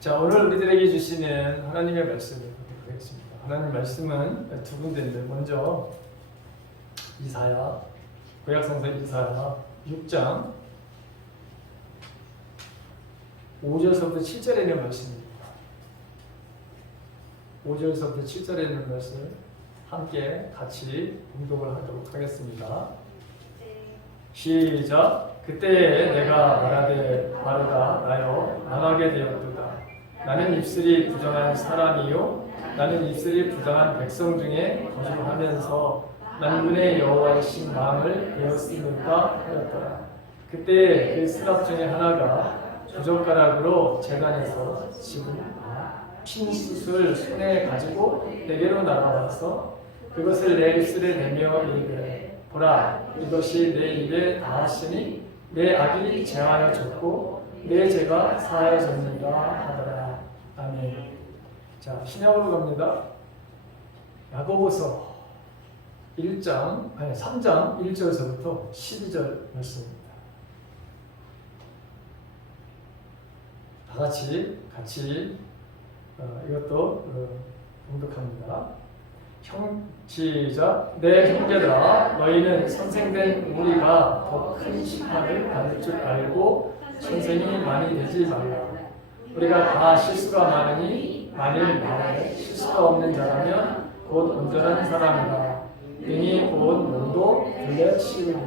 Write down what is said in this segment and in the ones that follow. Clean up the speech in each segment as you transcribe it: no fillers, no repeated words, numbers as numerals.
자, 오늘 우리들에게 주시는 하나님의 말씀을 보도록 하겠습니다. 하나님 말씀은 두 군데인데, 먼저 이사야, 구약성서 이사야 6장 5절서부터 7절에 있는 말씀입니다. 5절서부터 7절에 있는 말씀을 함께 같이 봉독을 하도록 하겠습니다. 시작. 그때에 내가 말하되 마르다 나여 망하게 되었도다. 나는 입술이 부정한 사람이요 나는 입술이 부정한 백성 중에 거주하면서 만군의 여호와이신 마음을 배웠으니까 하였더라. 그때 그 스랍 중에 하나가 부젓가락으로 제단에서 집은 흰숯을 손에 가지고 내게로 날아와서 그것을 내 입술에 내며 이르되 보라, 이것이 내 입에 닿았으니 내 악이 제하여졌고 내 죄가 사하여졌느니라 하더라. 아멘. 자, 신약으로 갑니다. 야고보서 3장 1절서부터 12절 말씀입니다. 다 같이 이것도 봉독합니다. 시작. 내 형제들아, 너희는 선생된 우리가 더 큰 심판을 받을 줄 알고 선생이 많이 되지 말라. 우리가 다 실수가 많으니 만일 나에 실수가 없는 자라면 곧 온전한 사람이라. 능히 온 몸도 들려 씌우리라.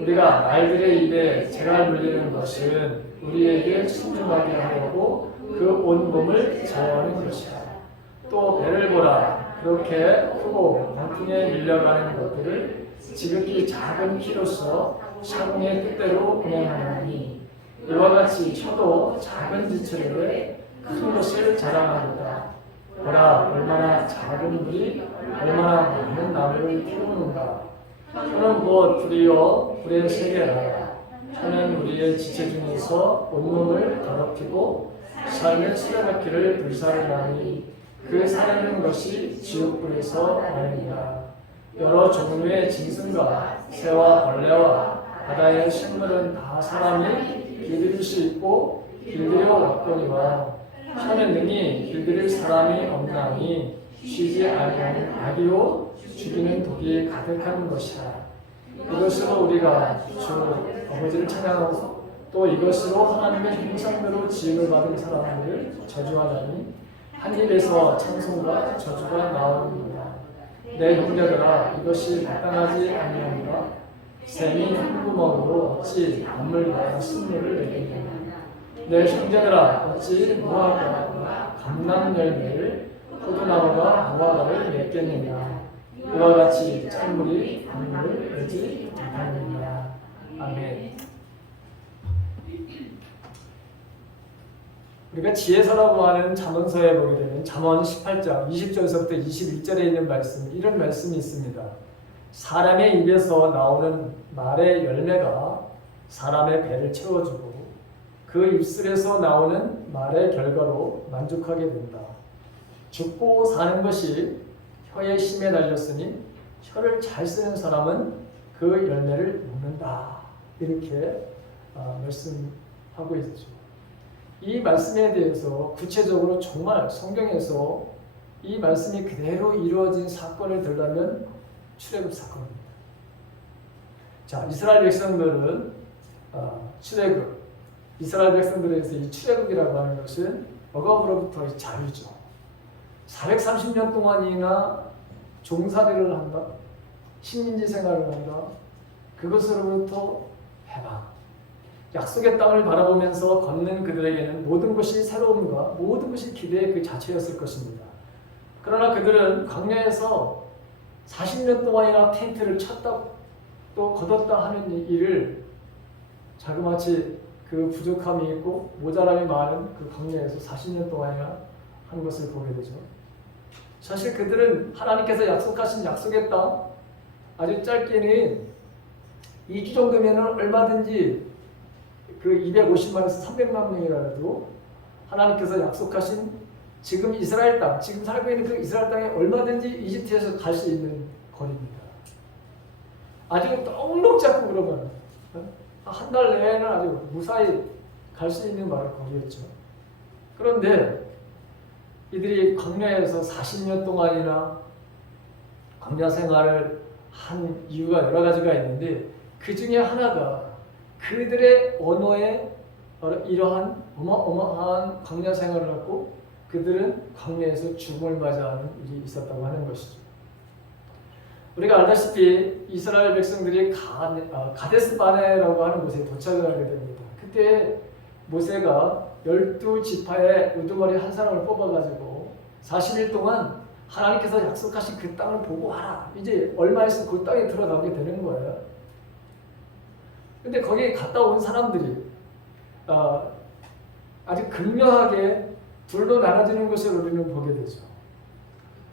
우리가 말들의 입에 재갈 물리는 것은 우리에게 순종하게 하려고 그 온 몸을 제어하는 것이라. 또 배를 보라. 그렇게 크고 광풍에 밀려가는 것들을 지극히 작은 키로서 샤궁의 뜻대로 운행하나니 이와 같이 혀도 작은 지체들에 큰 것을 자랑하도다. 보라, 얼마나 작은 불이 얼마나 많은 나무를 태우는가. 혀는 곧 불이요 불의 세계라. 혀는 우리의 지체 중에서 온몸을 더럽히고 삶의 수레바퀴를 불사르나니 그 사르는 것이 지옥불에서 나옵니다. 여러 종류의 짐승과 새와 벌레와 바다의 식물은 다 사람이 길들일 수 있고 길들여 왔거니와 혀는 능히 길들일 사람이 없나니 쉬지 아니하는 악이요 죽이는 독이 가득한 것이라. 이것으로 우리가 주 아버지를 찬양하고 또 이것으로 하나님의 형상대로 지음을 받은 사람들을 저주하자니 한 입에서 찬송과 저주가 나오느니라. 내 형제들아, 이것이 마땅하지 아니하니라. 샘이 한 구멍으로 어찌 만물과 순물을 내겠느냐. 내 형제들아, 어찌 무화과가 감람 열매를 포도나무가 무화과를 맺겠느냐. 이와 같이 찬물이 만물을 내지 못하느니라. 아멘. 우리가 지혜서라고 하는 잠언서에 보게 되면 잠언 18장 20절서부터 21절에 있는 말씀, 이런 말씀이 있습니다. 사람의 입에서 나오는 말의 열매가 사람의 배를 채워주고 그 입술에서 나오는 말의 결과로 만족하게 된다. 죽고 사는 것이 혀의 힘에 달렸으니 혀를 잘 쓰는 사람은 그 열매를 먹는다. 이렇게 말씀하고 있죠. 이 말씀에 대해서 구체적으로 정말 성경에서 이 말씀이 그대로 이루어진 사건을 들라면 출애굽 사건입니다. 자, 이스라엘 백성들은 출애굽, 이스라엘 백성들에서 이 출애굽이라고 하는 것은 억압으로부터의 자유죠. 430년 동안이나 종살이를 한다, 식민지 생활을 한다, 그것으로부터 해방. 약속의 땅을 바라보면서 걷는 그들에게는 모든 것이 새로움과 모든 것이 기대의 그 자체였을 것입니다. 그러나 그들은 광야에서 40년 동안이나 텐트를 쳤다 또 걷었다 하는 일을 자그마치 그 부족함이 있고 모자람이 많은 그 광야에서 40년 동안이나 한 것을 보게 되죠. 사실 그들은 하나님께서 약속하신 약속의 땅, 아주 짧게는 2주 정도면 얼마든지 그 250만에서 300만 명이라도 하나님께서 약속하신 지금 이스라엘 땅, 지금 살고 있는 그 이스라엘 땅에 얼마든지 이집트에서 갈 수 있는 거리입니다. 아주 넉넉 잡고 그러면 한 달 내에는 아주 무사히 갈 수 있는 거리였죠. 그런데 이들이 광야에서 40년 동안이나 광야 생활을 한 이유가 여러 가지가 있는데 그 중에 하나가 그들의 언어에 이러한 어마어마한 광야 생활을 하고 그들은 광야에서 죽음을 맞이하는 일이 있었다고 하는 것이죠. 우리가 알다시피 이스라엘 백성들이 가데스 바네라고 하는 곳에 도착을 하게 됩니다. 그때 모세가 12지파의 우두머리 한 사람을 뽑아가지고 40일 동안 하나님께서 약속하신 그 땅을 보고 와라. 이제 얼마 있으면 그 땅에 들어가게 되는 거예요. 근데 거기에 갔다 온 사람들이 아주 극명하게 둘로 나눠지는 것을 우리는 보게 되죠.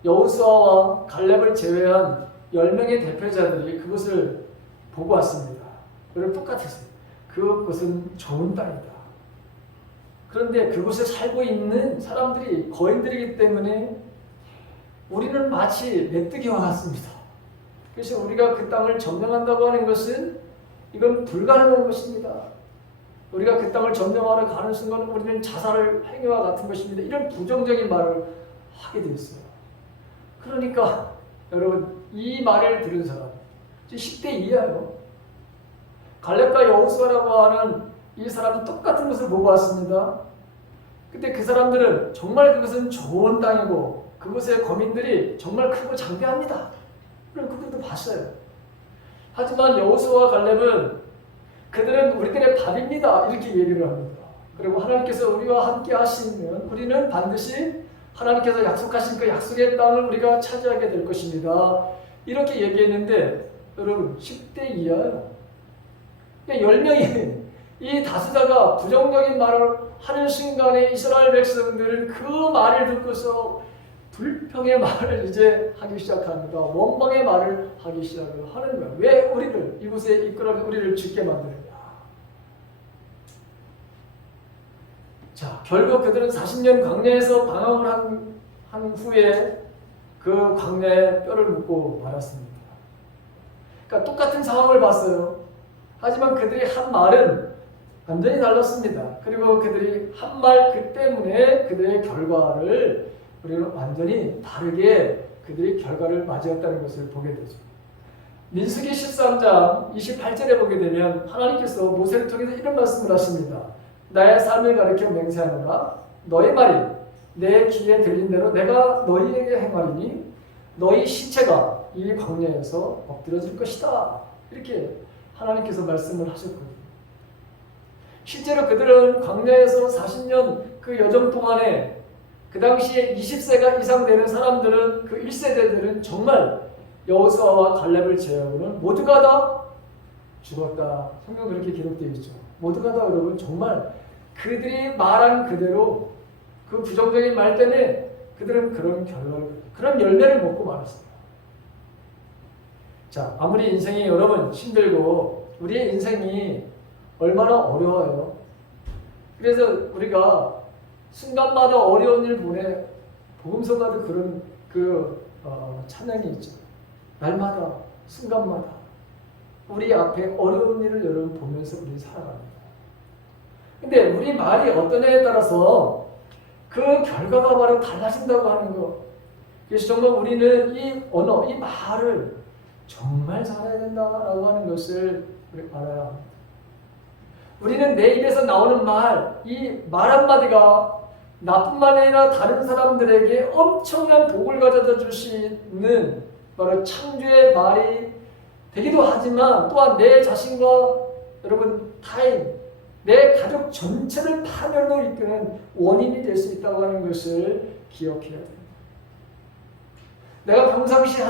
여호수아와 갈렙을 제외한 10명의 대표자들이 그것을 보고 왔습니다. 그리고 똑같았어요. 그것은 좋은 땅이다. 그런데 그곳에 살고 있는 사람들이 거인들이기 때문에 우리는 마치 메뚜기와 같습니다. 그래서 우리가 그 땅을 점령한다고 하는 것은 이건 불가능한 것입니다. 우리가 그 땅을 점령하러 가는 순간 우리는 자살을 행위와 같은 것입니다. 이런 부정적인 말을 하게 되었어요. 그러니까 여러분 이 말을 들은 사람 10대 2예요. 갈렙과 여호수아라고 하는 이 사람이 똑같은 것을 보고 왔습니다. 근데 그 사람들은 정말 그것은 좋은 땅이고 그곳의 거민들이 정말 크고 장대합니다. 그럼 그들도 봤어요. 하지만 여호수아와 갈렙은 그들은 우리들의 밥입니다. 이렇게 얘기를 합니다. 그리고 하나님께서 우리와 함께 하시면 우리는 반드시 하나님께서 약속하신 그 약속의 땅을 우리가 차지하게 될 것입니다. 이렇게 얘기했는데 여러분 10대 2예요. 10명이 이 다수자가 부정적인 말을 하는 순간에 이스라엘 백성들은 그 말을 듣고서 불평의 말을 이제 하기 시작합니다. 원망의 말을 하기 시작을 하는 거예요. 왜 우리를 이곳에 이끌어 우리를 죽게 만드느냐. 자, 결국 그들은 40년 광야에서 방황을 한 후에 그 광야에 뼈를 묻고 말았습니다. 그러니까 똑같은 상황을 봤어요. 하지만 그들이 한 말은 완전히 달랐습니다. 그리고 그들이 한 말 그 때문에 그들의 결과를 우리는 완전히 다르게 그들이 결과를 맞이했다는 것을 보게 되죠. 민수기 13장 28절에 보게 되면 하나님께서 모세를 통해서 이런 말씀을 하십니다. 나의 삶을 가리켜 맹세하노라. 너의 말이 내 귀에 들린 대로 내가 너희에게 행하리니 너희 시체가 이 광야에서 엎드려질 것이다. 이렇게 하나님께서 말씀을 하셨거든요. 실제로 그들은 광야에서 40년 그 여정 동안에 그 당시에 20세가 이상 되는 사람들은 그 1세대들은 정말 여호수아와 갈렙을 제외하고는 모두가 다 죽었다. 성경 그렇게 기록되어 있죠. 모두가 다 여러분 정말 그들이 말한 그대로 그 부정적인 말 때문에 그들은 그런 열매를 먹고 말았어요. 자, 아무리 인생이 여러분 힘들고 우리의 인생이 얼마나 어려워요. 그래서 우리가 순간마다 어려운 일 보내 복음서가도 그런 찬양이 있죠. 날마다 순간마다 우리 앞에 어려운 일을 여러분 보면서 우리 살아갑니다. 근데 우리 말이 어떠냐에 따라서 그 결과가 바로 달라진다고 하는 거. 그래서 정말 우리는 이 언어, 이 말을 정말 잘해야 된다라고 하는 것을 우리 알아야 합니다. 우리는 내 입에서 나오는 말, 이 말 한마디가 나뿐만 아니라 다른 사람들에게 엄청난 복을 가져다 줄 수 있는 바로 창조의 말이 되기도 하지만 또한 내 자신과 여러분 타인, 내 가족 전체를 파멸로 이끄는 원인이 될 수 있다고 하는 것을 기억해야 됩니다. 내가 평상시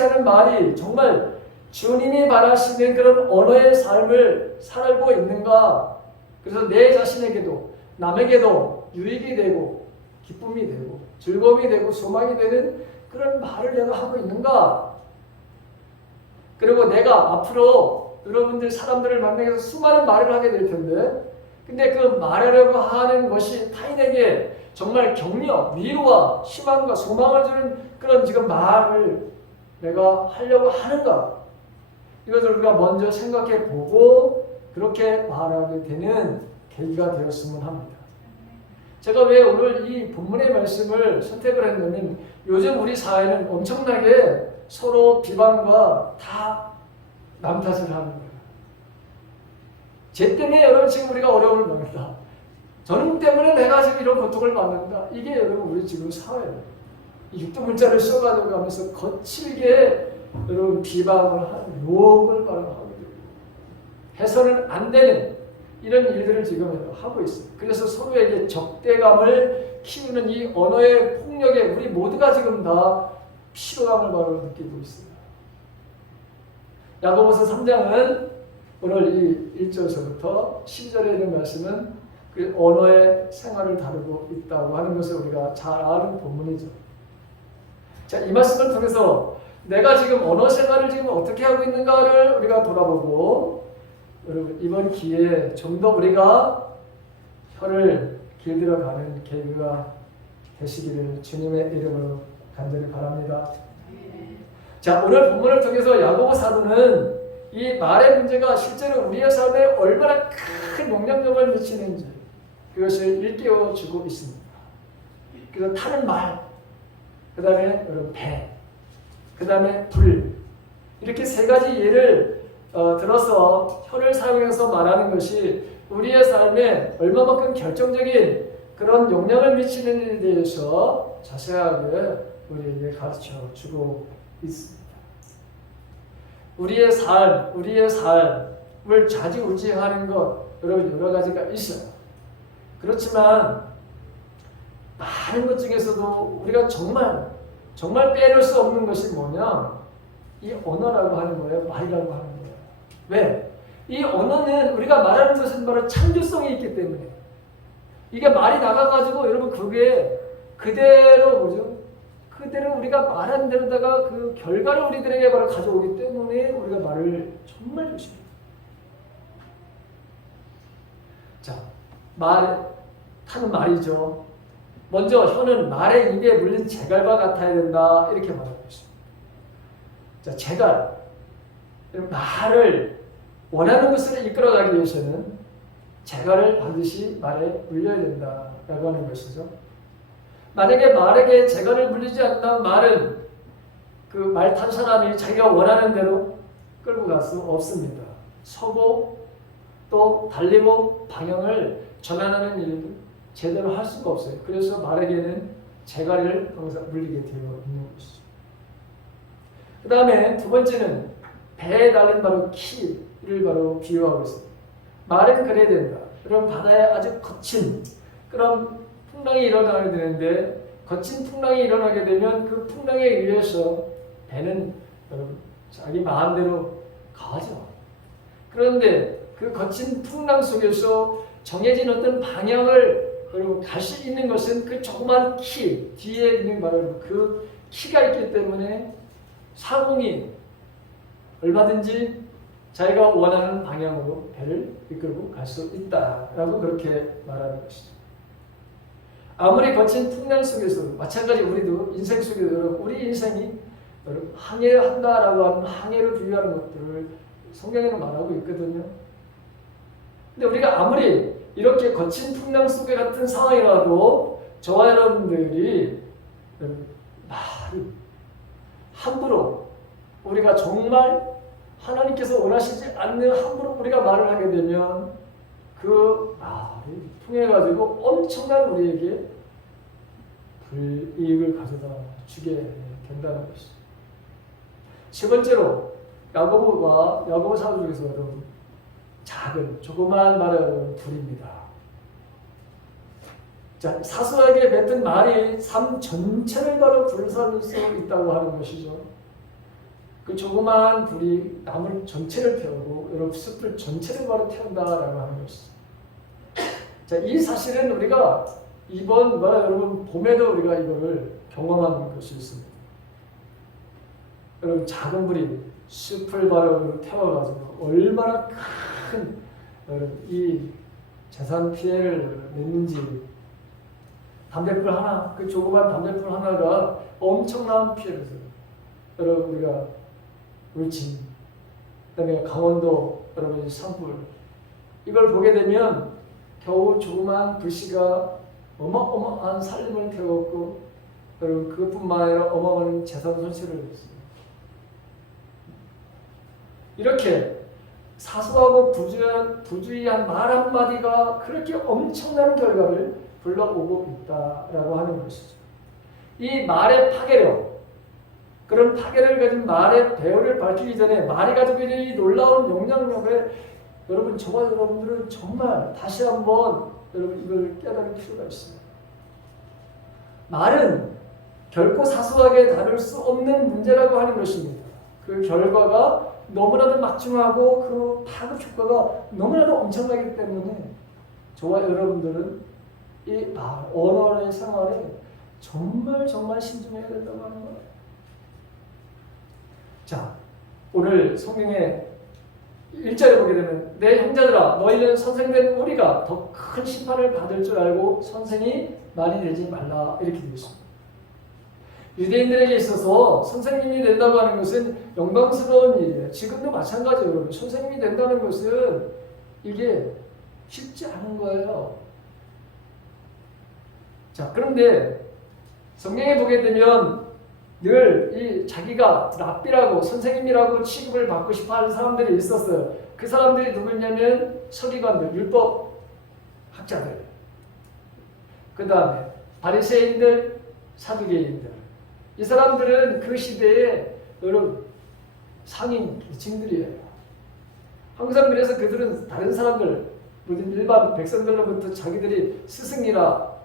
하는 말이 정말 주님이 바라시는 그런 언어의 삶을 살고 있는가? 그래서 내 자신에게도 남에게도 유익이 되고 기쁨이 되고 즐거움이 되고 소망이 되는 그런 말을 내가 하고 있는가? 그리고 내가 앞으로 여러분들 사람들을 만나서 수많은 말을 하게 될 텐데 근데 그 말하려고 하는 것이 타인에게 정말 격려, 위로와 희망과 소망을 주는 그런 지금 말을 내가 하려고 하는가? 이것을 우리가 먼저 생각해 보고 그렇게 말하게 되는 계기가 되었으면 합니다. 제가 왜 오늘 이 본문의 말씀을 선택을 했냐면 요즘 우리 사회는 엄청나게 서로 비방과 다 남 탓을 하는 거예요. 쟤 때문에 여러분 지금 우리가 어려움을 받는다. 저놈 때문에 내가 지금 이런 고통을 받는다. 이게 여러분 우리 지금 사회예요. 육두문자를 써가지고 가면서 거칠게 여러분 비방을 하는 욕을 바라하고 해서는 안 되는 이런 일들을 지금 하고 있어요. 그래서 서로에게 적대감을 키우는 이 언어의 폭력에 우리 모두가 지금 다 피로감을 바로 느끼고 있어요. 야고보서 3장은 오늘 이 1절에서부터 12절에 있는 말씀은 그 언어의 생활을 다루고 있다고 하는 것을 우리가 잘 아는 본문이죠. 자, 이 말씀을 통해서 내가 지금 언어 생활을 지금 어떻게 하고 있는가를 우리가 돌아보고 여러분 이번 기회에 좀 더 우리가 혀를 길들여가는 계기가 되시기를 주님의 이름으로 간절히 바랍니다. 자, 오늘 본문을 통해서 야고보 사도는 이 말의 문제가 실제로 우리의 삶에 얼마나 큰 영향력을 미치는지 그것을 일깨워 주고 있습니다. 그래서 타는 말, 그 다음에 여러분 배, 그 다음에 불, 이렇게 세 가지 예를 들어서 혀를 사용해서 말하는 것이 우리의 삶에 얼마만큼 결정적인 그런 영향을 미치는 일에 대해서 자세하게 우리에게 가르쳐 주고 있습니다. 우리의 삶을 좌지우지하는 것 여러분 여러 가지가 있어요. 그렇지만 많은 것 중에서도 우리가 정말 빼놓을 수 없는 것이 뭐냐? 이 언어라고 하는 거예요. 말이라고 하는 거예요. 왜? 이 언어는 우리가 말하는 것은 바로 창조성이 있기 때문에 이게 말이 나가가지고 여러분 그게 그대로 뭐죠? 그대로 우리가 말한 대로다가 그 결과를 우리들에게 바로 가져오기 때문에 우리가 말을 정말 조심해요. 자, 타는 말이죠. 먼저 혀는 말의 입에 물린 재갈과 같아야 된다 이렇게 말하고 있습니다. 자, 재갈 말을 원하는 것으로 이끌어가기 위해서는 재갈을 반드시 말에 물려야 된다라고 하는 것이죠. 만약에 말에게 재갈을 물리지 않는다면 말은 그 말 탄 사람이 자기가 원하는 대로 끌고 갈 수 없습니다. 서고 또 달리고 방향을 전환하는 일을 제대로 할 수가 없어요. 그래서 말에게는 재갈을 항상 물리게 되어 있는 것이죠. 그 다음에 두 번째는 배에 달린 바로 키를 바로 비유하고 있습니다. 말은 그래야 된다. 그럼 바다에 아주 거친 그런 풍랑이 일어나게 되는데 거친 풍랑이 일어나게 되면 그 풍랑에 의해서 배는 여러분 자기 마음대로 가죠. 그런데 그 거친 풍랑 속에서 정해진 어떤 방향을 여러분 갈 수 있는 것은 그 조그만 키 뒤에 있는 바로 그 키가 있기 때문에 사공이 얼마든지 자기가 원하는 방향으로 배를 이끌고 갈 수 있다라고 그렇게 말하는 것이죠. 아무리 거친 풍랑 속에서도 마찬가지 우리도 인생 속에서 우리 인생이 항해한다라고 하는 항해를 비유하는 것들을 성경에는 말하고 있거든요. 근데 우리가 아무리 이렇게 거친 풍랑 속에 같은 상황이라도 저와 여러분들이 말을 함부로 우리가 정말 하나님께서 원하시지 않는 함부로 우리가 말을 하게 되면 그 말이 통해가지고 엄청난 우리에게 불이익을 가져다 주게 된다는 것이죠. 세 번째로 야고보 사도 중에서 여러분 작은 조그마한 말은 불입니다. 자, 사소하게 뱉은 말이 삶 전체를 바로 불살릴 수 있다고 하는 것이죠. 그 조그마한 불이 나물 전체를 태우고 여러분 숲을 전체를 바로 태운다라고 하는 것이죠. 자, 이 사실은 우리가 이번 여러분 봄에도 우리가 이거를 경험한 것이 있습니다. 여러분 작은 불이 숲을 바로 태워가지고 얼마나 큰 이 재산 피해를 냈는지 담뱃불 하나, 그 조그만 담뱃불 하나가 엄청난 피해를 줘요. 여러분 우리가 울진, 그다음에 강원도 여러분 산불 이걸 보게 되면 겨우 조그만 불씨가 어마어마한 살림을 태웠고 여러분 그것뿐만 아니라 어마어마한 재산 손실을 했어요. 이렇게 사소하고 부주의한 말 한마디가 그렇게 엄청난 결과를 불러오고 있다라고 하는 것이죠. 이 말의 파괴력, 그런 파괴를 가진 말의 배후를 밝히기 전에 말이 가지고 있는 이 놀라운 영향력을 여러분, 저와 여러분들은 정말 다시 한번 여러분 이걸 깨달을 필요가 있습니다. 말은 결코 사소하게 다룰 수 없는 문제라고 하는 것입니다. 그 결과가 너무나도 막중하고 그 파급 효과가 너무나도 엄청나기 때문에 저와 여러분들은 이 언어의 생활에 정말 신중해야 된다고 하는 거예요. 자, 오늘 성경에 1절에 보게 되면 내 형제들아 너희는 선생된 우리가 더 큰 심판을 받을 줄 알고 선생이 많이 되지 말라 이렇게 되어 있습니다. 유대인들에게 있어서 선생님이 된다고 하는 것은 영광스러운 일이에요. 지금도 마찬가지예요. 여러분. 선생님이 된다는 것은 이게 쉽지 않은 거예요. 자, 그런데 성경에 보게 되면 늘 이 자기가 랍비라고 선생님이라고 취급을 받고 싶어 하는 사람들이 있었어요. 그 사람들이 누구냐면 서기관들, 율법 학자들, 그 다음에 바리새인들, 사두개인들. 이 사람들은 그 시대에 여러분 상인 계층들이에요. 항상 그래서 그들은 다른 사람들, 일반 백성들로부터 자기들이 스승이라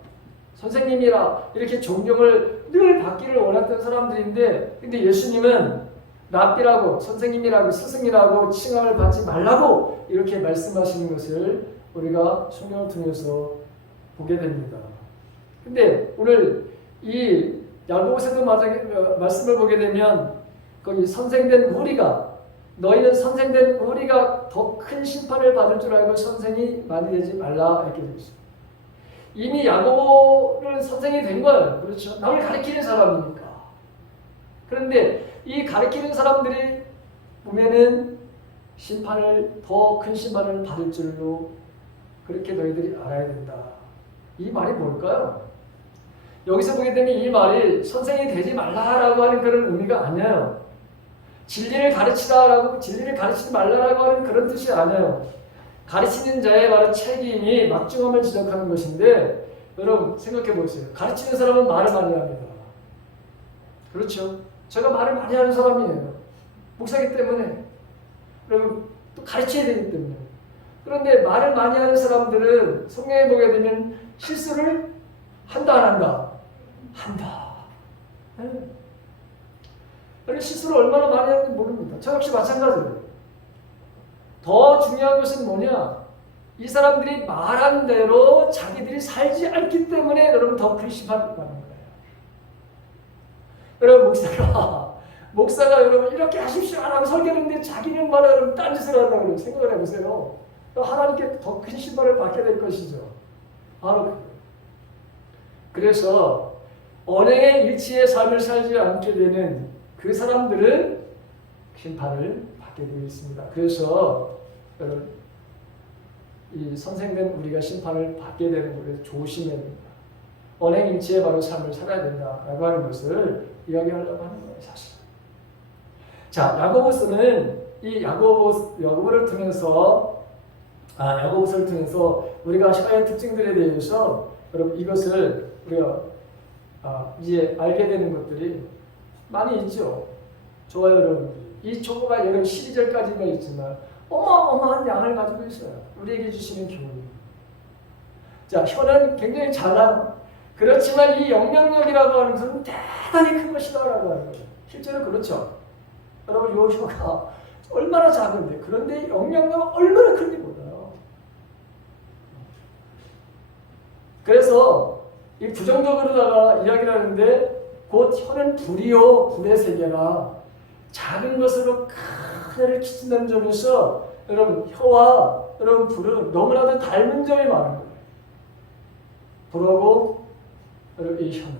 선생님이라 이렇게 존경을 늘 받기를 원했던 사람들인데, 근데 예수님은 랍비라고 선생님이라고 스승이라고 칭함을 받지 말라고 이렇게 말씀하시는 것을 우리가 성경을 통해서 보게 됩니다. 근데 오늘 이 야고보서도 말씀을 보게 되면 거기 선생된 우리가 너희는 선생된 우리가 더 큰 심판을 받을 줄 알고 선생이 많이 되지 말라 이렇게 되어 있습니다. 이미 야고보는 선생이 된 거예요. 그렇죠? 남을 가르치는 사람이니까. 그런데 이 가르치는 사람들이 보면은 더 큰 심판을 받을 줄로 그렇게 너희들이 알아야 된다. 이 말이 뭘까요? 여기서 보게 되면 이 말이 선생이 되지 말라라고 하는 그런 의미가 아니에요. 진리를 가르치라라고, 진리를 가르치지 말라라고 하는 그런 뜻이 아니에요. 가르치는 자의 바로 책임이 막중함을 지적하는 것인데, 여러분 생각해 보세요. 가르치는 사람은 말을 많이 합니다. 그렇죠? 제가 말을 많이 하는 사람이에요. 목사이기 때문에. 여러분 또 가르쳐야 되기 때문에. 그런데 말을 많이 하는 사람들은 성경에 보게 되면 실수를 한다 안 한다? 한다. 네. 실수를 얼마나 많이 하는지 모릅니다. 저 역시 마찬가지예요. 더 중요한 것은 뭐냐? 이 사람들이 말한 대로 자기들이 살지 않기 때문에 여러분 더 큰 심판을 받는 거예요. 여러분 목사가 여러분 이렇게 하십시오 안 하고 설교했는데 자기는 말하 여러분 딴짓을 한다고 생각을 해보세요. 하나님께 더 큰 심판을 받게 될 것이죠. 바로 그래서 언행의 일치의 삶을 살지 않게 되는 그 사람들은 심판을 받게 되어 있습니다. 그래서 여러분 이 선생된 우리가 심판을 받게 되는 것을 조심해야 됩니다. 언행일치의 바로 삶을 살아야 된다라고 하는 것을 이야기하려고 하는 거예요, 사실. 자, 야고보서는 이 야고보를 통해서 야고보서를 통해서 우리가 샤의 특징들에 대해서 여러분 이것을 우리가 이제 알게 되는 것들이 많이 있죠. 좋아요, 여러분. 이 초보가 여러분 12절까지가 있지만 어마어마한 양을 가지고 있어요. 우리에게 주시는 교훈. 자, 혀는 굉장히 잘나요. 그렇지만 이 영향력이라고 하는 것은 대단히 큰 것이다라고 하는 거예요. 실제로 그렇죠. 여러분, 요 혀가 얼마나 작은데, 그런데 영향력은 얼마나 큰지 몰라요. 그래서 이 부정적으로다가 이야기를 하는데, 곧 혀는 불이요 불의 세계라 작은 것으로 큰 해를 끼친다는 점에서 여러분 혀와 여러분 불은 너무나도 닮은 점이 많은 거예요. 불하고 여러분 이 혀는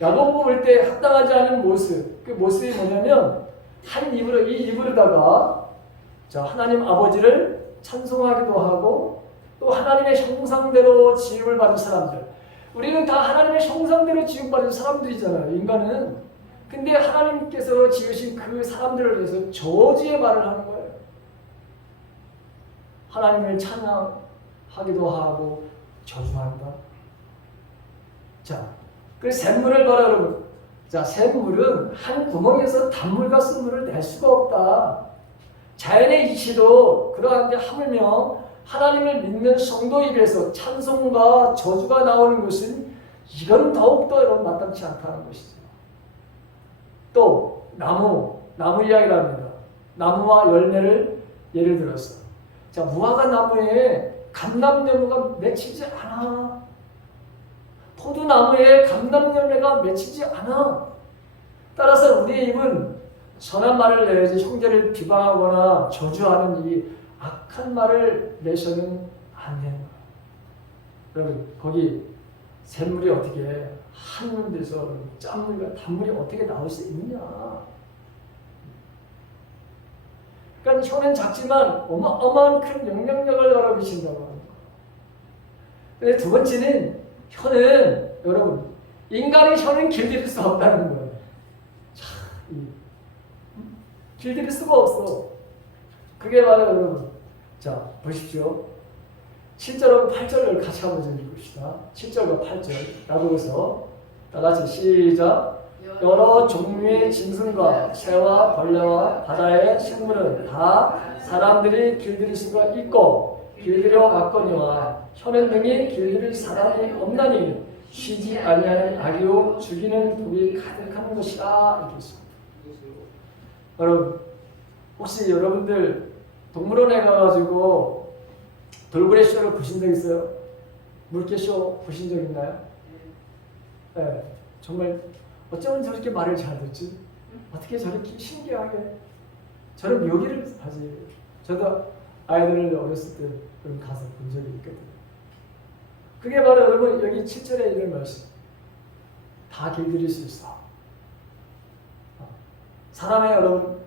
야고보 볼 때 합당하지 않은 모습, 그 모습이 뭐냐면 한 입으로 이 입으로다가 자 하나님 아버지를 찬송하기도 하고 또 하나님의 형상대로 지음을 받은 사람들. 우리는 다 하나님의 형상대로 지음받은 사람들이잖아요. 인간은. 근데 하나님께서 지으신 그 사람들을 위해서 저주의 말을 하는 거예요. 하나님을 찬양하기도 하고 저주한다. 자, 그 샘물을 봐라 여러분. 자, 샘물은 한 구멍에서 단물과 쓴물을 낼 수가 없다. 자연의 이치도 그러한데 하물며 하나님을 믿는 성도 입에서 찬송과 저주가 나오는 것은 이건 더욱더 여러분 마땅치 않다는 것이죠. 또 나무 이야기를 합니다. 나무와 열매를 예를 들어서 자, 무화과 나무에 감람나무가 맺히지 않아. 포도나무에 감람열매가 맺히지 않아. 따라서 우리의 입은 선한 말을 내야지 형제를 비방하거나 저주하는 이 악한 말을 내서는 안 되는 거야. 여러분 거기 샘물이 어떻게 한 데서 짠물과 단물이 어떻게 나올 수 있느냐. 그러니까 혀는 작지만 어마어마한 큰 영향력을 열어비친다고 합니다. 근데 두 번째는 혀는 여러분 인간의 혀는 길들일 수 없다는 거예요. 길들일 수가 없어. 그게 바로 여러분 자 보십시오. 7절하고 8절을 같이 한번 읽읍시다. 7절과 8절 나보고서 다같이 시작. 여러 종류의 짐승과 새와 벌레와 바다의 식물은 다 사람들이 길들일 수가 있고 길들여 왔거니와 혀는 능히 길들일 사람이 없나니 쉬지 아니하는 악이요 죽이는 독이 가득한 것이라 이렇게 있습니다. 여러분 혹시 여러분들 동물원에 가가지고 돌고래 쇼를 보신 적 있어요? 물개 쇼 보신 적 있나요? 네, 정말 어쩌면 저렇게 말을 잘 듣지? 어떻게 저렇게 신기하게 저런 묘기를 하지? 저도 아이들을 어렸을 때 그런 가서 본 적이 있거든요. 그게 바로 여러분 여기 7절에 있는 말씀. 다 길들일 수 있어. 사람의 여러분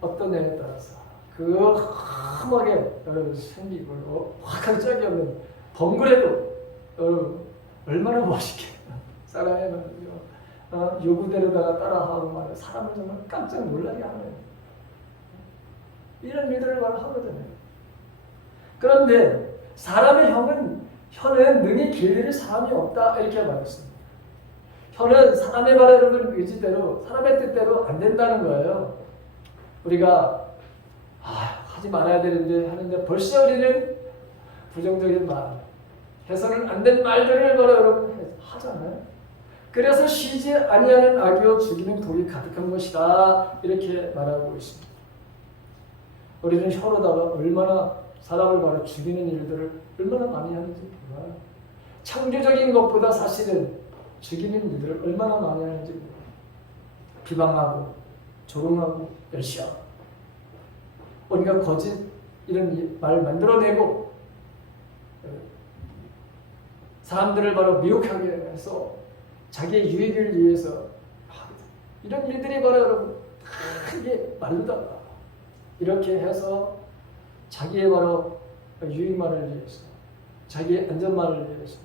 어떤 애에 따라서 그 험하게 여러분 생기고 확한 짝이 없는 범그래도 여러분 얼마나 멋있게 사람의 말이요. 요구대로다가 따라하고 말해 사람을 정말 깜짝 놀라게 하는 이런 일들을 말하거든요. 그런데 사람의 혀는 능히 길들일 사람이 없다 이렇게 말했습니다. 혀는 사람의 말하는 의지대로 사람의 뜻대로 안 된다는 거예요. 우리가 하지 말아야 되는데 하는데 벌써 우리는 부정적인 말 해서는 안 된 말들을 바로 여러분 하잖아요. 그래서 쉬지 아니하는 악이요 죽이는 독이 가득한 것이다 이렇게 말하고 있습니다. 우리는 혀로다가 얼마나 사람을 바로 죽이는 일들을 얼마나 많이 하는지 몰라요. 창조적인 것보다 사실은 죽이는 일들을 얼마나 많이 하는지 몰라요. 비방하고 조롱하고 멸시하고 우리가 거짓 이런 말 만들어내고 사람들을 바로 미혹하게 해서 자기의 유익을 위해서 이런 일들이 바로 여러분 크게 말르다가 이렇게 해서 자기의 바로 유익만을 위해서 자기의 안전만을 위해서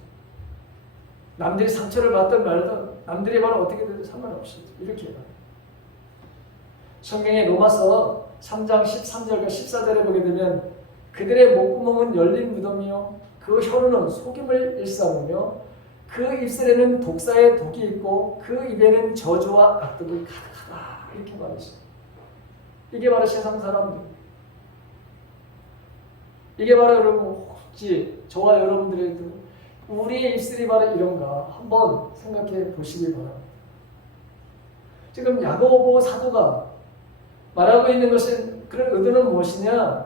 남들이 상처를 받든 말든 남들이 바로 어떻게 되든 상관없이 이렇게 해요. 성경의 로마서 3장 13절과 14절에 보게 되면 그들의 목구멍은 열린 무덤이요 그 혀로는 속임을 일삼으며 그 입술에는 독사의 독이 있고 그 입에는 저주와 악독이 가득하다 이렇게 말했어요. 이게 바로 세상 사람들. 이게 바로 여러분 혹시 저와 여러분들에도 우리의 입술이 바로 이런가 한번 생각해 보시기 바랍니다. 지금 야고보 사도가 말하고 있는 것은 그런 의도는 무엇이냐?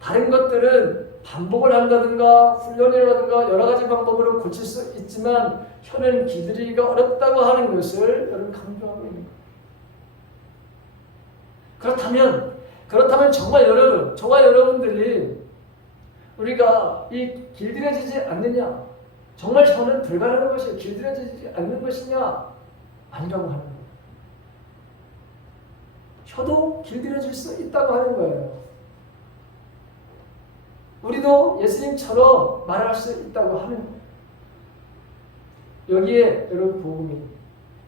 다른 것들은 반복을 한다든가 훈련이라든가 여러 가지 방법으로 고칠 수 있지만 혀는 길들이기가 어렵다고 하는 것을 여러분 강조하고 있는 거예요. 그렇다면 정말 여러분, 저와 여러분들이 우리가 이 길들여지지 않느냐? 정말 혀는 불가능한 것이 길들여지지 않는 것이냐? 아니라고 하는 거예요. 혀도 길들여질 수 있다고 하는 거예요. 우리도 예수님처럼 말할 수 있다고 하는 여기에 여러분 복음이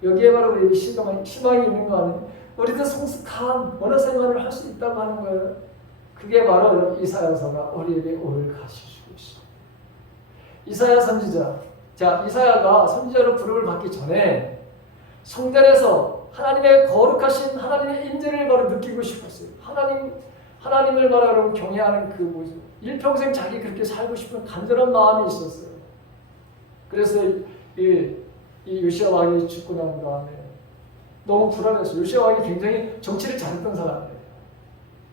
여기에 바로 우리 희망이 있는 거 아니에요? 우리도 성숙한 언어 생활을 할 수 있다고 하는 거예요. 그게 바로 이사야서가 우리에게 오늘 가르쳐주고 있어요. 이사야 선지자. 자, 이사야가 선지자로 부름을 받기 전에 성전에서 하나님의 거룩하신 하나님의 인재를 바로 느끼고 싶었어요. 하나님을 바로 여러분 경외하는 그 모습. 일평생 자기 그렇게 살고 싶은 간절한 마음이 있었어요. 그래서 이 요시야 왕이 죽고 난 다음에 너무 불안했어요. 요시야 왕이 굉장히 정치를 잘했던 사람이에요.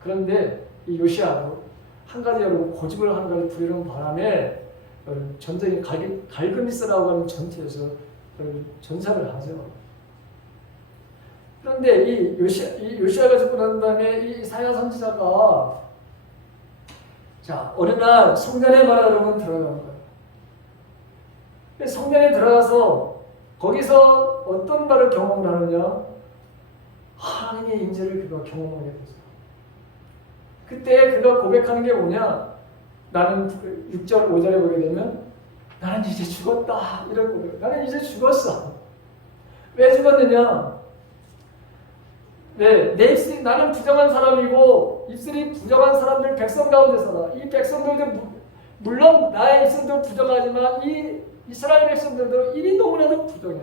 그런데 이 요시야도 한 가지 여러분 고집을 한 가지 부리는 바람에 전쟁에 갈그미스라고 하는 전투에서 전사를 하죠. 그런데 이 요시야가 죽고 난 다음에 이 이사야 선지자가 자 어느 날 성전에 말하 여러분 들어간 거예요. 성전에 들어가서 거기서 어떤 말을 경험을 하느냐? 하나님의 인재를 그가 경험하게 되죠. 그때 그가 고백하는 게 뭐냐? 나는 6절 5절에 보게 되면 나는 이제 죽었다 이런 고백. 나는 이제 죽었어. 왜 죽었느냐? 네, 내 입술이 나는 부정한 사람이고 입술이 부정한 사람들 백성 가운데 살아. 이 백성들도 물론 나의 입술도 부정하지만 이 이스라엘 백성들도 입이 너무나도 부정해.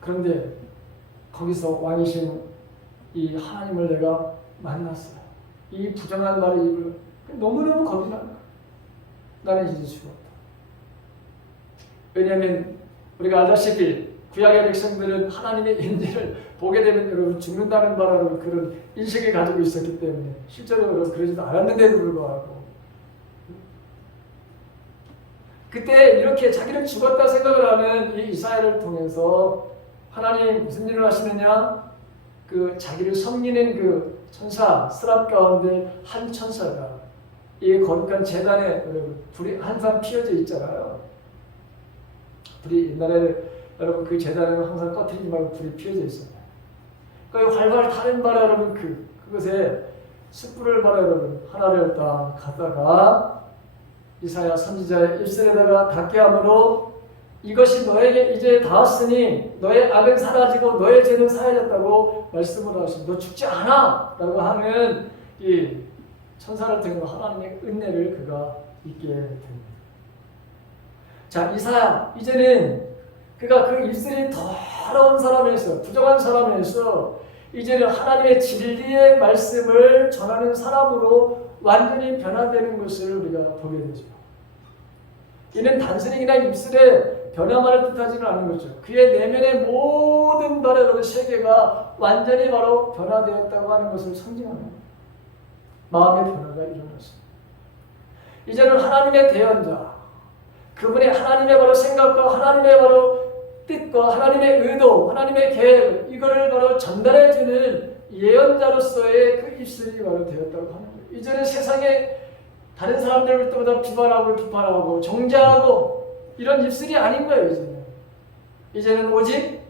그런데 거기서 왕이신 이 하나님을 내가 만났어요. 이 부정한 말의 입을 너무너무 겁이 나. 나는 이제 죽었다. 왜냐하면 우리가 알다시피 구약의 백성들은 하나님의 인재를 보게 되면 여러분 죽는다는 바라는 그런 인식을 가지고 있었기 때문에 실제로 여러분 그러지도 않았는데도 불구하고 그때 이렇게 자기는 죽었다 생각을 하는 이 이사야를 통해서 하나님 무슨 일을 하시느냐? 그 자기를 섬기는 그 천사 스랍 가운데 한 천사가 이 거룩한 제단에 불이 항상 피어져 있잖아요. 불이 옛날에 여러분 그 제단에는 항상 꺼트리지 말고 불이 피어져 있어요. 그 활활 타는 바라 여러분 그것에 숯불을 바라 여러분 하나를 딱 갖다가 이사야 선지자의 입술에다가 닿게 함으로 이것이 너에게 이제 닿았으니 너의 악은 사라지고 너의 죄는 사해졌다고 말씀을 하십니다. 너 죽지 않아! 라고 하는 이 천사를 통해 하나님의 은혜를 그가 있게 됩니다. 자, 이사야 이제는 그가 그 입술이 더러운 사람에서 부정한 사람에서 이제는 하나님의 진리의 말씀을 전하는 사람으로 완전히 변화되는 것을 우리가 보게 되죠. 이는 단순히 그냥 입술의 변화만을 뜻하지는 않은 거죠. 그의 내면의 모든 바로 세계가 완전히 바로 변화되었다고 하는 것을 상징하는 거예요. 마음의 변화가 일어났습니다. 이제는 하나님의 대언자, 그분의 하나님의 바로 생각과 하나님의 바로 뜻과 하나님의 의도, 하나님의 계획, 이거를 바로 전달해주는 예언자로서의 그 입술이 바로 되었다고 하는 거예요. 이제는 세상에 다른 사람들보다 비판하고 정죄하고 이런 입술이 아닌 거예요. 이제는 오직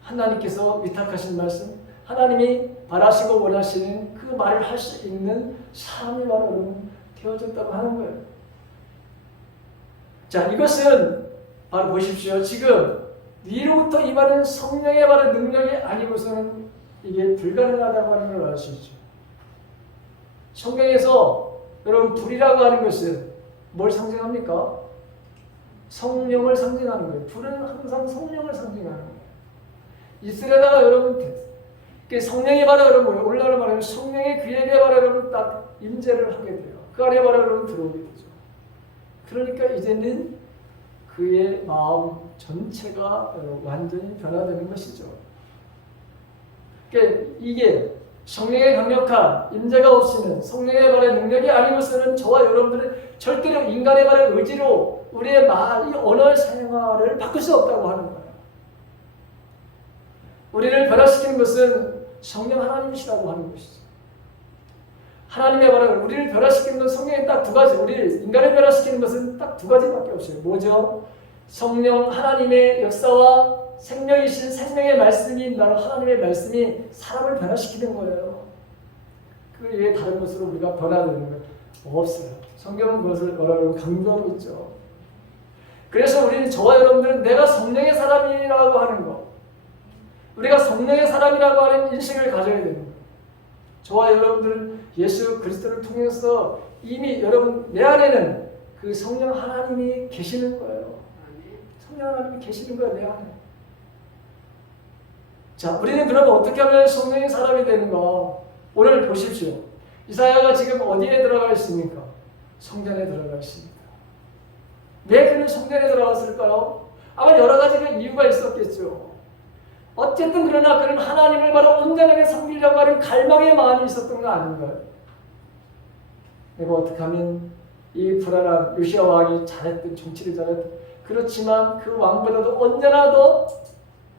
하나님께서 위탁하신 말씀, 하나님이 바라시고 원하시는 그 말을 할 수 있는 사람이 바로 되어졌다고 하는 거예요. 자, 이것은 바로 보십시오. 지금 위로부터 임하는 성령의 바로 능력이 아니고서는 이게 불가능하다고 하는 걸 알 수 있죠. 성경에서 여러분 불이라고 하는 것은 뭘 상징합니까? 성령을 상징하는 거예요. 불은 항상 성령을 상징하는 거예요. 이스라엘가 여러분 성령이 바로 여러분 올라를 말하면 성령이 그에게 바로 여러분 딱 임재를 하게 돼요. 그 안에 바로 여러분 들어오게 되죠. 그러니까 이제는 그의 마음 전체가 완전히 변화되는 것이죠. 그러니까 이게 성령의 강력한 임재가 없이는 성령의 발의 능력이 아니고서는 저와 여러분들은 절대로 인간의 발의 의지로 우리의 이 언어의 생활을 바꿀 수 없다고 하는 거예요. 우리를 변화시키는 것은 성령 하나님이시라고 하는 것이죠. 하나님의 발을 우리를 변화시키는 것은 성령의 딱 두 가지. 우리 인간을 변화시키는 것은 딱 두 가지밖에 없어요. 뭐죠? 성령 하나님의 역사와 생명이신 생명의 말씀이 바로 하나님의 말씀이 사람을 변화시키는 거예요. 그 외에 다른 것으로 우리가 변화되는 건 없어요. 성경은 그것을 여러분 강조하고 있죠. 그래서 우리는 저와 여러분들은 내가 성령의 사람이라고 하는 것, 우리가 성령의 사람이라고 하는 인식을 가져야 되는 거예요. 저와 여러분들은 예수 그리스도를 통해서 이미 여러분 내 안에는 그 성령 하나님이 계시는 거예요. 성령 하나님이 계시는 거예요, 내 안에. 자, 우리는 그러면 어떻게 하면 성령의 사람이 되는가? 오늘 보십시오. 이사야가 지금 어디에 들어가 있습니까? 성전에 들어가 있습니다. 왜 그는 성전에 들어갔을까요? 아마 여러 가지가 이유가 있었겠죠. 어쨌든 그러나 그는 하나님을 바로 온전하게 섬기려고 하는 갈망의 마음이 있었던 거 아닌가요? 내가 어떻게 하면 이 불안한 요시야 왕이 잘했든 정치를 잘했든 그렇지만 그 왕보다도 언제나 더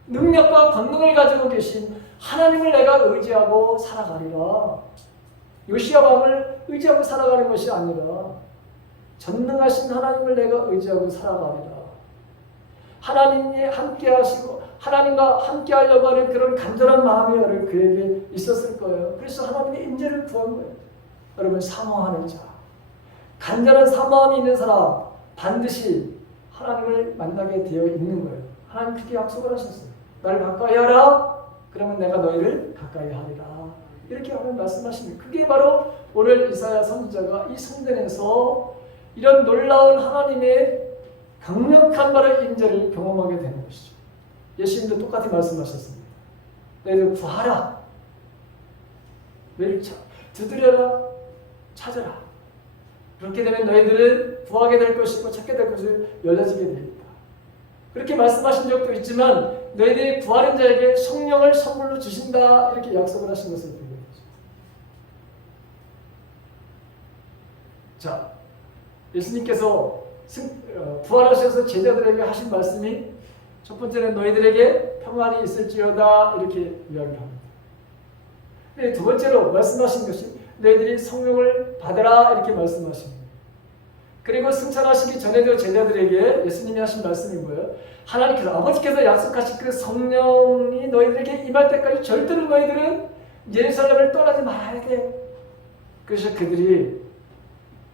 능력과 권능을 가지고 계신 하나님을 내가 의지하고 살아가리라. 요시야 왕을 의지하고 살아가는 것이 아니라 전능하신 하나님을 내가 의지하고 살아가리라. 하나님이 함께 하시고 하나님과 함께 하려고 하는 그런 간절한 마음이 여러분 그에게 있었을 거예요. 그래서 하나님의 인재를 구한 거예요. 여러분 사모하는 자, 간절한 사모함이 있는 사람 반드시 하나님을 만나게 되어 있는 거예요. 하나님 그렇게 약속을 하셨어요. 나를 가까이 하라. 그러면 내가 너희를 가까이 하리라. 이렇게 하는 말씀하십니다. 그게 바로 오늘 이사야 선지자가 이 성전에서 이런 놀라운 하나님의 강력한 바로 인재를 경험하게 되는 것이죠. 예수님도 똑같이 말씀하셨습니다. 너희들 구하라. 두드려라. 찾아라. 그렇게 되면 너희들은 구하게 될 것이고 찾게 될 것을 열려지게 됩니다. 그렇게 말씀하신 적도 있지만 너희들이 구하는 자에게 성령을 선물로 주신다 이렇게 약속을 하신 것을 보게 되죠. 자, 예수님께서 부활하셔서 제자들에게 하신 말씀이 첫 번째는 너희들에게 평안이 있을지어다 이렇게 이야기합니다. 두 번째로 말씀하신 것이 너희들이 성령을 받으라 이렇게 말씀하십니다. 그리고 승천하시기 전에도 제자들에게 예수님이 하신 말씀이 뭐예요? 하나님께서 아버지께서 약속하신 그 성령이 너희들에게 임할 때까지 절대로 너희들은 예루살렘을 떠나지 말아야 돼. 그래서 그들이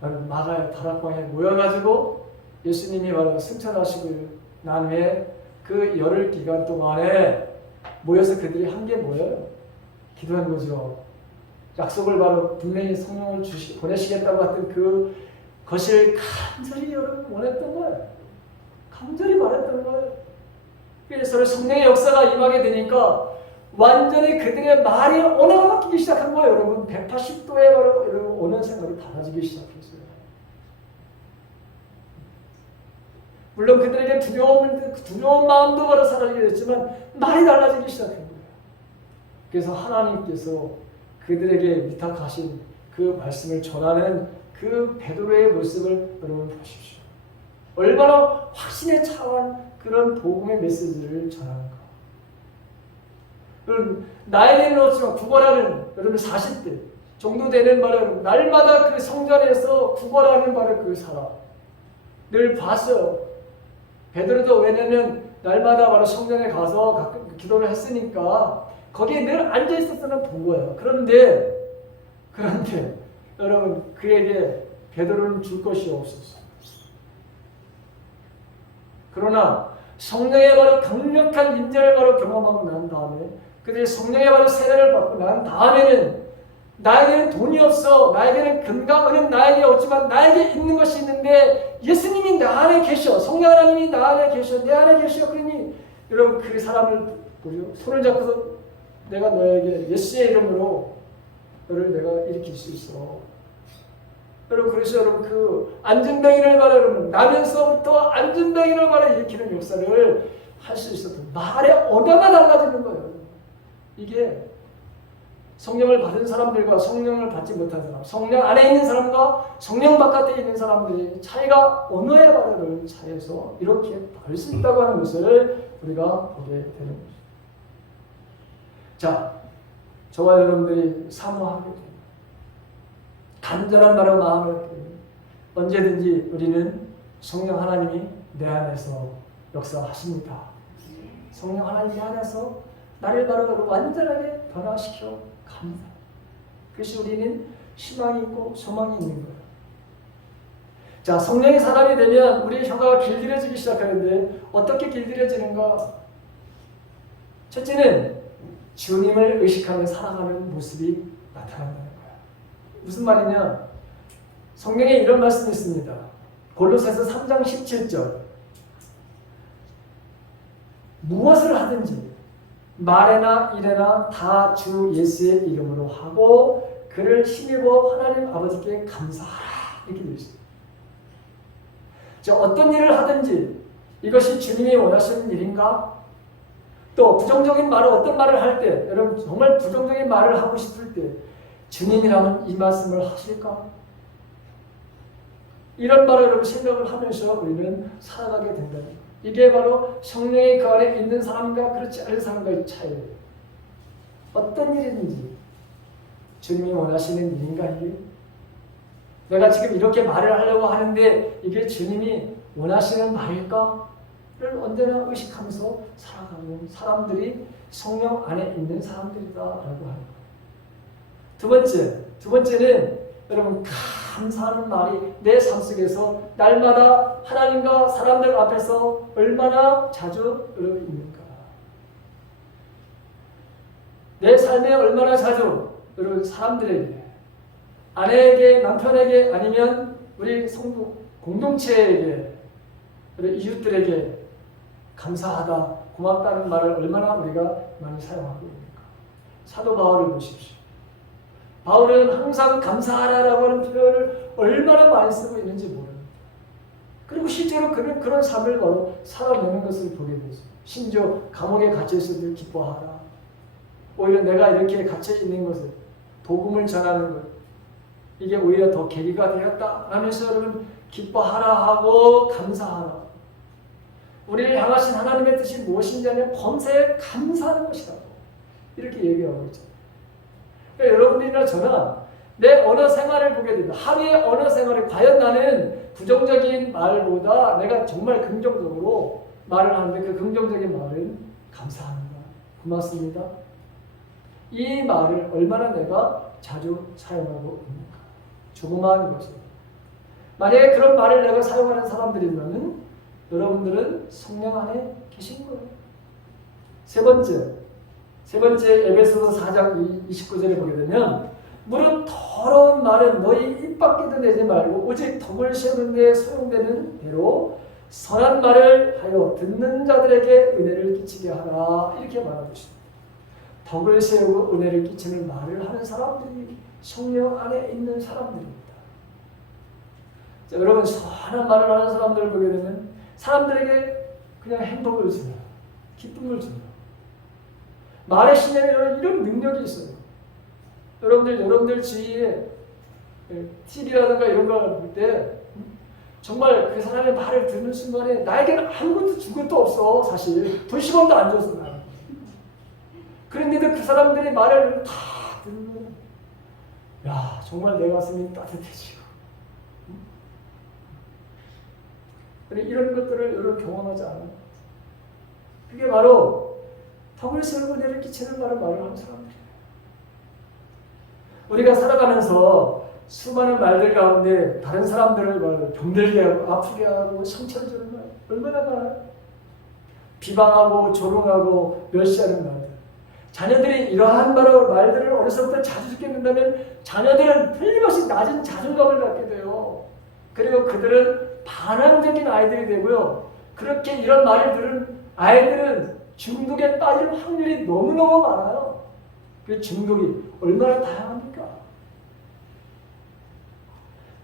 마가의 다락방에 모여가지고 예수님이 바로 승천하시고 난 후에 그 열흘 기간 동안에 모여서 그들이 한 게 뭐예요? 기도한 거죠. 약속을 바로 분명히 성령을 보내시겠다고 했던 그것을 간절히 여러분 원했던 거예요. 간절히 말했던 거예요. 그래서 성령의 역사가 임하게 되니까 완전히 그들의 말이 언어가 바뀌기 시작한 거예요. 여러분 180도의 바로 여러분 언어 생각이 달라지기 시작했어요. 물론 그들에게 두려운 마음도 바로 사라지게 됐지만 말이 달라지기 시작한 거예요. 그래서 하나님께서 그들에게 위탁하신 그 말씀을 전하는 그 베드로의 모습을 여러분 보십시오. 얼마나 확신에 차한 그런 복음의 메시지를 전하는가. 여러분 나이는 없지만 구걸하는 여러분 40대 정도 되는 바로 날마다 그 성전에서 구걸하는 바로 그 사람 늘 봤어요. 베드로도 왜냐면 날마다 바로 성전에 가서 가끔 기도를 했으니까 거기에 늘 앉아 있었으면 본 거예요. 그런데 여러분 그에게 베드로는 줄 것이 없었어요. 그러나 성령의 바로 강력한 인재를 바로 경험하고 난 다음에 그들이 성령의 바로 세례를 받고 난 다음에는 나에게는 돈이 없어, 나에게는 건강은 나에게 없지만 나에게 있는 것이 있는데 예수님이 나 안에 계셔, 성령 하나님이 나 안에 계셔, 내 안에 계셔. 그러니 여러분 그 사람을 손을 잡고서 내가 너에게 예수의 이름으로 너를 내가 일으킬 수 있어. 여러분 그래서 여러분 그 안전뱅이를 바로 여러분 나면서부터 안전뱅이를 바로 일으키는 역사를 할 수 있었던 말의 언어가 달라지는 거예요. 이게 성령을 받은 사람들과 성령을 받지 못한 사람, 성령 안에 있는 사람과 성령 바깥에 있는 사람들의 차이가 언어의 바로 차이에서 이렇게 다를 수 있다고 하는 것을 우리가 보게 되는 거죠. 자, 저와 여러분들이 사모하게 됩니다. 간절한 바로 마음을 언제든지 우리는 성령 하나님이 내 안에서 역사하십니다. 성령 하나님 내 안에서 나를 바로 완전하게 변화시켜 갑니다. 그것이 우리는 희망이 있고 소망이 있는 거예요. 자, 성령의 사람이 되면 우리의 혀가 길들여지기 시작하는데 어떻게 길들여지는가? 첫째는 주님을 의식하며 살아가는 모습이 나타난다는 거야. 무슨 말이냐? 성경에 이런 말씀이 있습니다. 골로새서 3장 17절. 무엇을 하든지 말에나 일에나 다 주 예수의 이름으로 하고 그를 힘입어 하나님 아버지께 감사하라. 이렇게 되어 있습니다. 자, 어떤 일을 하든지 이것이 주님이 원하시는 일인가? 또 부정적인 말을 어떤 말을 할 때 여러분 정말 부정적인 말을 하고 싶을 때 주님이라면 이 말씀을 하실까? 이런 말을 여러분 생각을 하면서 우리는 살아가게 된다는 거예요. 이게 바로 성령의 그 안에 있는 사람과 그렇지 않은 사람과의 차이예요. 어떤 일이든지 주님이 원하시는 일인가 이게? 내가 지금 이렇게 말을 하려고 하는데 이게 주님이 원하시는 말일까? 를 언제나 의식하면서 살아가는 사람들이 성령 안에 있는 사람들이다라고 하는 거예요. 두 번째는 여러분 감사하는 말이 내 삶 속에서 날마다 하나님과 사람들 앞에서 얼마나 자주 있는가. 내 삶에 얼마나 자주 여러분 사람들에게 아내에게 남편에게 아니면 우리 성도 공동체에게 우리 이웃들에게 감사하다 고맙다는 말을 얼마나 우리가 많이 사용하고 있는가. 사도 바울을 보십시오. 바울은 항상 감사하라라고 하는 표현을 얼마나 많이 쓰고 있는지 모릅니다. 그리고 실제로 그는 그런 삶을 바로 살아내는 것을 보게 되죠. 심지어 감옥에 갇혀있을 때 기뻐하라. 오히려 내가 이렇게 갇혀있는 것을 복음을 전하는 것 이게 오히려 더 계기가 되었다 하면서 여러분 기뻐하라 하고 감사하라. 우리를 향하신 하나님의 뜻이 무엇인지는 범사에 감사하는 것이라고 이렇게 얘기하고 있죠. 그러니까 여러분들이나 저나 내 언어 생활을 보게 됩니다. 하루의 언어 생활을 과연 나는 부정적인 말보다 내가 정말 긍정적으로 말을 하는데 그 긍정적인 말은 감사합니다. 고맙습니다. 이 말을 얼마나 내가 자주 사용하고 있는가. 조그마한 것입니다. 만약에 그런 말을 내가 사용하는 사람들이면 여러분들은 성령 안에 계신 거예요. 세 번째 에베소서 4장 29절에 보게 되면 무릇 더러운 말은 너희 입 밖에도 내지 말고 오직 덕을 세우는 데 소용되는 대로 선한 말을 하여 듣는 자들에게 은혜를 끼치게 하라 이렇게 말하고 있습니다. 덕을 세우고 은혜를 끼치는 말을 하는 사람들이 성령 안에 있는 사람들입니다. 자, 여러분 선한 말을 하는 사람들을 보게 되면 사람들에게 그냥 행복을 주는 기쁨을 주는 말의 신념에 이런 능력이 있어요. 여러분들 주위에 TV라든가 이런 걸 볼 때 정말 그 사람의 말을 듣는 순간에 나에게는 아무것도 준 것도 없어. 사실 불시범도 안 줬어. 나는. 그런데도 그 사람들이 말을 다 듣는 야 정말 내 가슴이 따뜻해지고 이런 것들을 여러분 경험하지 않아요? 그게 바로 덕을 세우고 은혜를 끼치는 말을 하는 사람들이에요. 우리가 살아가면서 수많은 말들 가운데 다른 사람들을 병들게 하고 아프게 하고 상처를 주는 말 얼마나 많아요? 비방하고 조롱하고 멸시하는 말들. 자녀들이 이러한 말들을 어려서부터 자주 듣게 된다면 자녀들은 틀림없이 낮은 자존감을 갖게 돼요. 그리고 그들은 반항적인 아이들이 되고요. 그렇게 이런 말을 들은 아이들은 중독에 빠질 확률이 너무너무 많아요. 그 중독이 얼마나 다양합니까?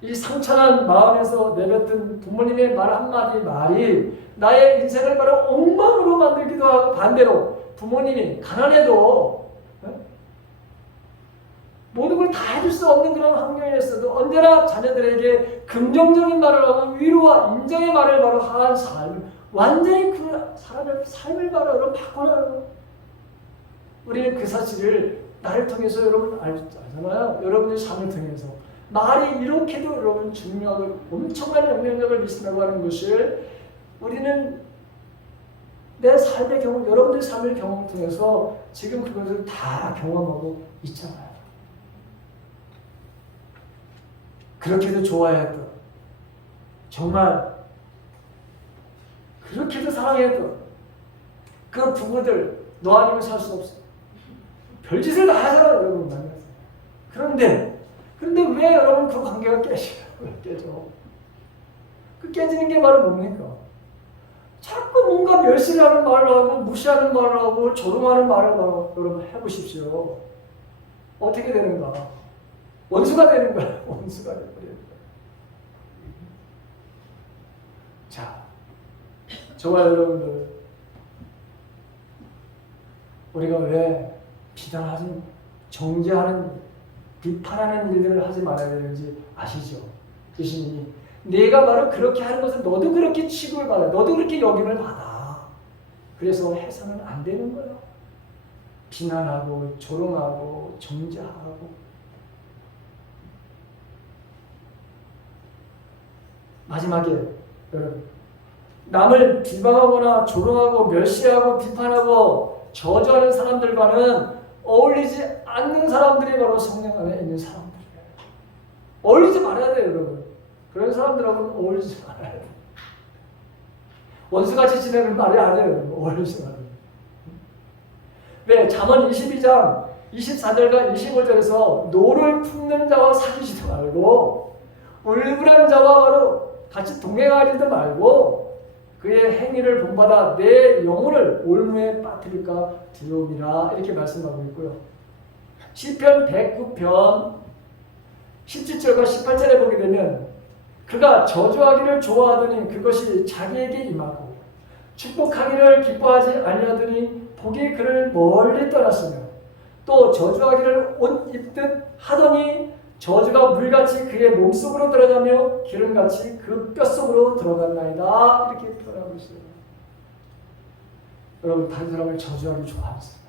이 상처난 마음에서 내뱉은 부모님의 말 한마디 말이 나의 인생을 바로 엉망으로 만들기도 하고 반대로 부모님이 가난해도 모든 걸 다 해줄 수 없는 그런 환경이었어도 언제나 자녀들에게 긍정적인 말을 하고 위로와 인정의 말을 바로 한 삶 완전히 그 사람의 삶을 바로 바꿔놔요. 우리는 그 사실을 나를 통해서 여러분 알잖아요. 여러분의 삶을 통해서 말이 이렇게도 여러분 중요하고 엄청난 영향력을 미친다고 하는 것을 우리는 내 삶의 경험, 여러분들 삶의 경험을 통해서 지금 그것을 다 경험하고 있잖아요. 그렇게도 좋아했던, 정말 그렇게도 사랑했던 그 부부들 너 아니면 살 수 없어. 별짓을 다 하잖아요, 여러분 만나서. 그런데 왜 여러분 그 관계가 깨져요? 왜 깨져? 그 깨지는 게 바로 뭡니까? 자꾸 뭔가 멸시하는 말을 하고 무시하는 말을 하고 조롱하는 말을 하고 여러분 해보십시오. 어떻게 되는가? 원수가 되는 거야. 원수가 되는 거야. 자, 저와 여러분들 우리가 왜 비난하는, 정죄하는, 비판하는 일들을 하지 말아야 되는지 아시죠? 예수님이 내가 바로 그렇게 하는 것은 너도 그렇게 취급을 받아, 너도 그렇게 여김을 받아. 그래서 해서는 안 되는 거예요. 비난하고 조롱하고 정죄하고. 마지막에 여러분, 남을 비방하거나 조롱하고 멸시하고 비판하고 저주하는 사람들과는 어울리지 않는 사람들이 바로 성령 안에 있는 사람들이에요. 어울리지 말아야 돼요, 여러분. 그런 사람들하고는 어울리지 말아야 돼요. 원수같이 지내는 말이 아니에요. 어울리지 말아요. 왜? 잠언 22장 24절과 25절에서 노를 품는 자와 사귀지도 말고 울분한 자와 바로 같이 동행하지도 말고 그의 행위를 본받아 내 영혼을 올무에 빠뜨릴까 두려움이라 이렇게 말씀하고 있고요. 시편 109편 17절과 18절에 보게 되면 그가 저주하기를 좋아하더니 그것이 자기에게 임하고 축복하기를 기뻐하지 아니하더니 복이 그를 멀리 떠났으며 또 저주하기를 옷 입듯 하더니 저주가 물같이 그의 몸속으로 들어가며 기름같이 그 뼛속으로 들어갔나이다. 이렇게 표현하고 있어요. 여러분, 다른 사람을 저주하기 좋아하세요.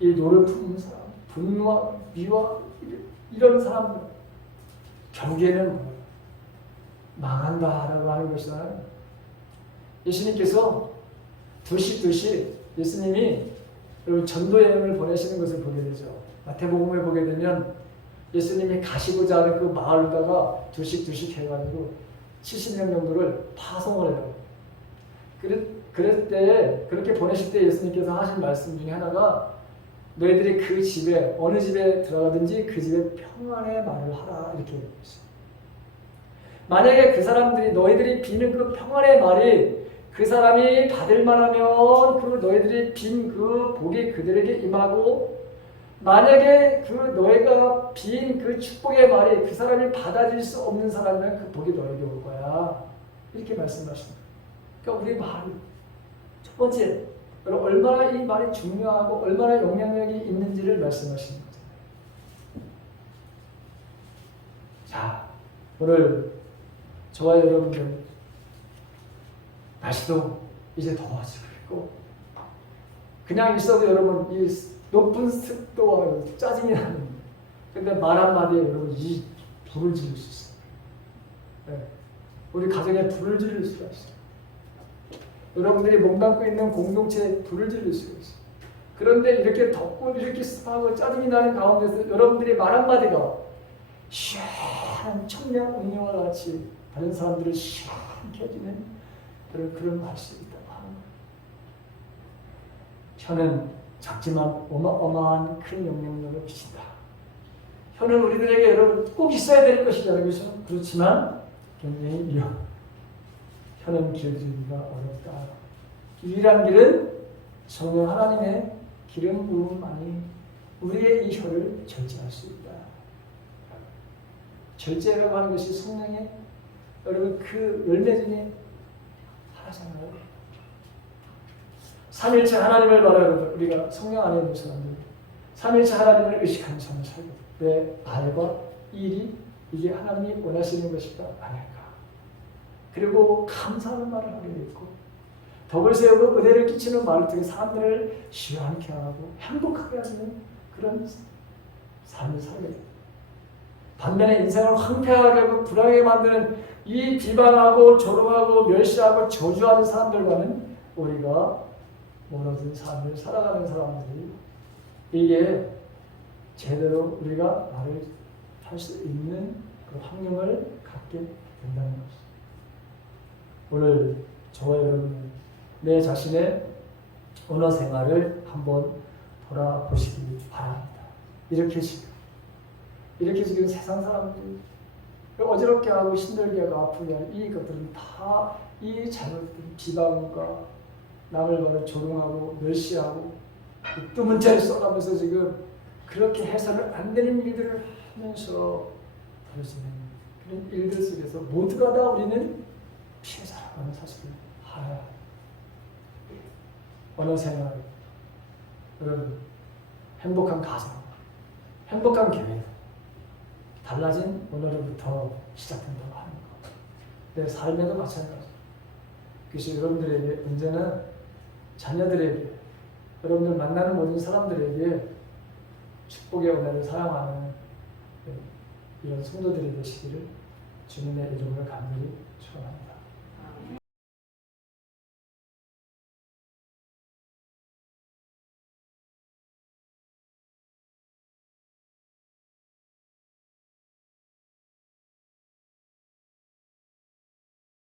이 노를 품는 사람, 분노와 미와 이런 사람들 결국에는 망한다라고 하는 것이잖아요. 예수님께서 두시 예수님이 전도 여행을 보내시는 것을 보게 되죠. 마태복음에 보게 되면 예수님이 가시고자 하는 그 마을로다가 두씩 해가지고 70명 정도를 파송을 해요. 그럴 때, 그렇게 보내실 때 예수님께서 하신 말씀 중에 하나가 너희들이 그 집에, 어느 집에 들어가든지 그 집에 평안의 말을 하라. 이렇게 얘기했어요. 만약에 그 사람들이, 너희들이 비는 그 평안의 말이 그 사람이 받을 만하면 그 너희들이 빈 그 복이 그들에게 임하고 만약에 그 너희가 빈 그 축복의 말이 그 사람이 받아들일 수 없는 사람은 그 복이 너에게 올 거야. 이렇게 말씀하십니다. 그러니까 우리 말이 첫 번째, 얼마나 이 말이 중요하고 얼마나 영향력이 있는지를 말씀하시는 거죠. 자, 오늘 저와 여러분들 날씨도 이제 더워지고 있고 그냥 있어도 여러분 이 높은 습도와 짜증이 나는 근데 말 한마디에 여러분 이 불을 지를 수 있어요. 네. 우리 가정에 불을 지를 수가 있어요. 여러분들이 몸담고 있는 공동체에 불을 지를 수가 있어요. 그런데 이렇게 덥고 이렇게 습하고 짜증이 나는 가운데서 여러분들이 말 한마디가 시원한 청량 음료와 같이 다른 사람들을 시원하게 해주는 그런 말씀이 있다고 하는 거예요. 혀는 작지만 어마어마한 큰 영향력을 미친다. 혀는 우리들에게 여러분 꼭 있어야 될 것이잖아요. 그렇죠? 그렇지만 굉장히 위험. 혀는 길들이기가 어렵다. 유일한 길은 성령 하나님의 기름 부음만이 우리의 이 혀를 절제할 수 있다. 절제라고 하는 것이 성령의 여러분 그 열매 중에 하나잖아요. 삼일체 하나님을 바라는 우리가 성령 안에 있는 사람들, 삼일체 하나님을 의식하는 삶을 살고 내 말과 일이 이게 하나님이 원하시는 것이다 아닐까. 그리고 감사하는 말을 하게 되고 덕을 세우고 은혜를 끼치는 말을 통해 사람들을 시원하게 하고 행복하게 하는 그런 삶을 살게 됩니다. 반면에 인생을 황폐하게 하고 불안하게 만드는 이 비방하고 조롱하고 멸시하고 저주하는 사람들과는 우리가 멀어진 삶을 살아가는 사람들이 이게 제대로 우리가 말을 할 수 있는 그 환경을 갖게 된다는 것이죠. 오늘 저와 여러분 내 자신의 언어 생활을 한번 돌아보시기 바랍니다. 이렇게 지금 세상 사람들이 어지럽게 하고 힘들게 하고 아프게 하는 이 것들은 다 이 잘못된 비방과 남을 보는 조롱하고 멸시하고 뜨문자를 써가면서 지금 그렇게 해서는 안 되는 일들을 하면서 벌어지는 그런 일들 속에서 모두가 다 우리는 피해자라고 하는 사실을 알아야 합니다. 언어 생활, 여러분 행복한 가정, 행복한 교회, 달라진 언어로부터 시작된다고 하는 것. 내 삶에도 마찬가지. 그것이 여러분들에게 언제나 자녀들에게, 여러분들 만나는 모든 사람들에게 축복의 언어를 사용하는 이런 성도들이 되시기를 주님의 이름으로 간절히 축원합니다.